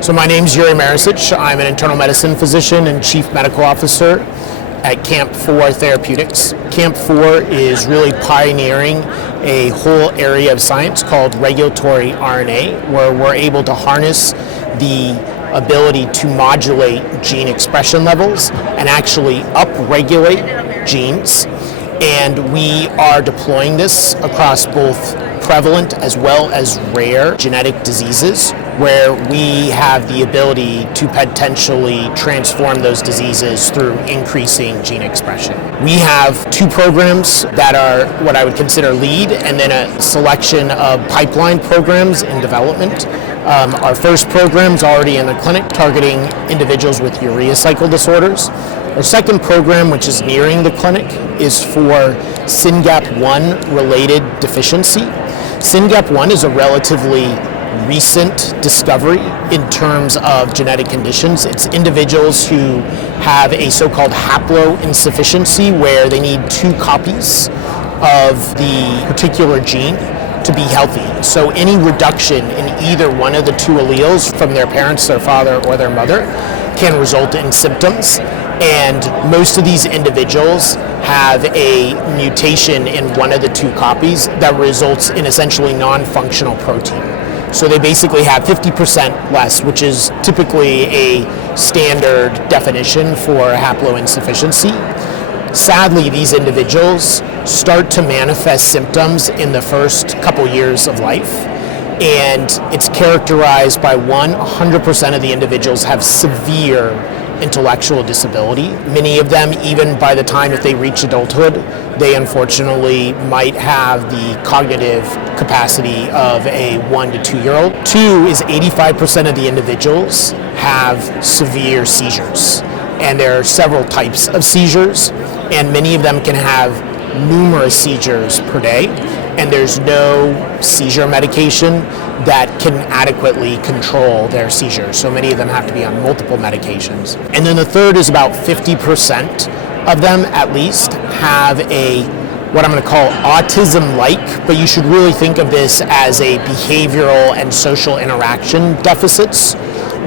So my name's Yuri Maricich. I'm an internal medicine physician and chief medical officer at CAMP4 Therapeutics. CAMP4 is really pioneering a whole area of science called regulatory RNA, where we're able to harness the ability to modulate gene expression levels and actually upregulate genes. And we are deploying this across both prevalent as well as rare genetic diseases, where we have the ability to potentially transform those diseases through increasing gene expression. We have two programs that are what I would consider lead, and then a selection of pipeline programs in development. Our first program is already in the clinic, targeting individuals with urea cycle disorders. Our second program, which is nearing the clinic, is for SYNGAP1 related deficiency. SYNGAP1 is a relatively recent discovery in terms of genetic conditions. It's individuals who have a so-called haploinsufficiency, where they need two copies of the particular gene to be healthy. So any reduction in either one of the two alleles from their parents, their father or their mother, can result in symptoms. And most of these individuals have a mutation in one of the two copies that results in essentially non-functional protein. So they basically have 50% less, which is typically a standard definition for haploinsufficiency. Sadly, these individuals start to manifest symptoms in the first couple years of life, and it's characterized by 100% of the individuals have severe intellectual disability. Many of them, even by the time if they reach adulthood, they unfortunately might have the cognitive capacity of a 1 to 2 year old. Two is 85% of the individuals have severe seizures. And there are several types of seizures, and many of them can have numerous seizures per day, and there's no seizure medication that can adequately control their seizures. So many of them have to be on multiple medications. And then the third is about 50% of them at least have a what I'm going to call autism-like, but you should really think of this as a behavioral and social interaction deficits,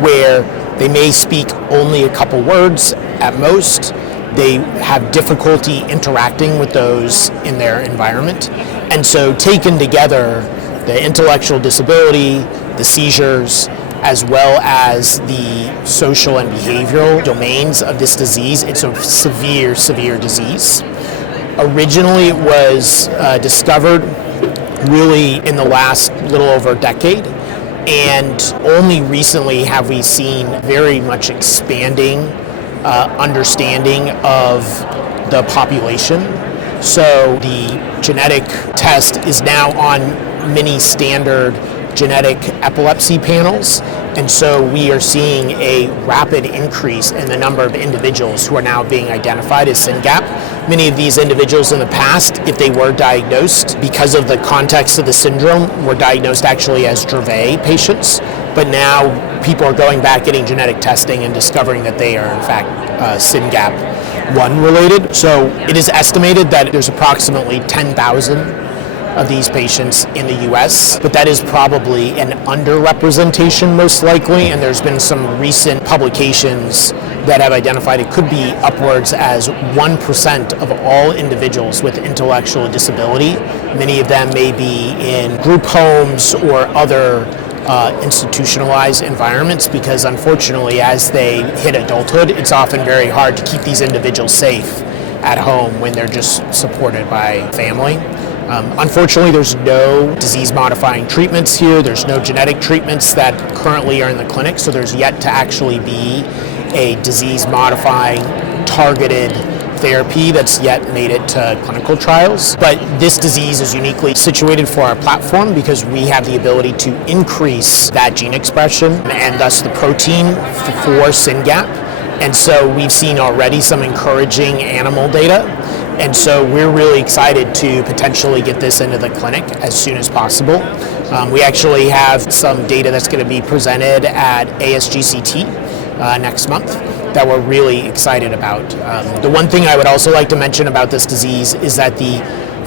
where they may speak only a couple words at most. They have difficulty interacting with those in their environment. And so taken together, the intellectual disability, the seizures, as well as the social and behavioral domains of this disease, it's a severe, severe disease. Originally, it was discovered really in the last little over a decade. And only recently have we seen very much expanding understanding of the population. So the genetic test is now on many standard genetic epilepsy panels, and so we are seeing a rapid increase in the number of individuals who are now being identified as SYNGAP. Many of these individuals in the past, if they were diagnosed because of the context of the syndrome, were diagnosed actually as Dravet patients, but now people are going back, getting genetic testing, and discovering that they are in fact SYNGAP1 related. So it is estimated that there's approximately 10,000 of these patients in the US, but that is probably an underrepresentation most likely, and there's been some recent publications that have identified it could be upwards as 1% of all individuals with intellectual disability. Many of them may be in group homes or other institutionalized environments, because unfortunately as they hit adulthood, it's often very hard to keep these individuals safe at home when they're just supported by family. Unfortunately, there's no disease-modifying treatments here. There's no genetic treatments that currently are in the clinic, so there's yet to actually be a disease-modifying targeted therapy that's yet made it to clinical trials. But this disease is uniquely situated for our platform because we have the ability to increase that gene expression and thus the protein for SYNGAP. And so we've seen already some encouraging animal data. And so we're really excited to potentially get this into the clinic as soon as possible. We actually have some data that's going to be presented at ASGCT next month that we're really excited about. The one thing I would also like to mention about this disease is that the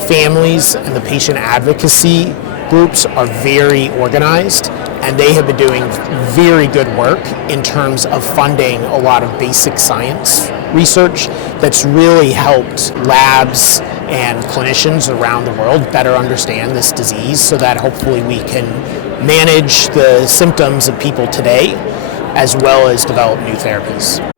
families and the patient advocacy groups are very organized, and they have been doing very good work in terms of funding a lot of basic science research that's really helped labs and clinicians around the world better understand this disease so that hopefully we can manage the symptoms of people today as well as develop new therapies.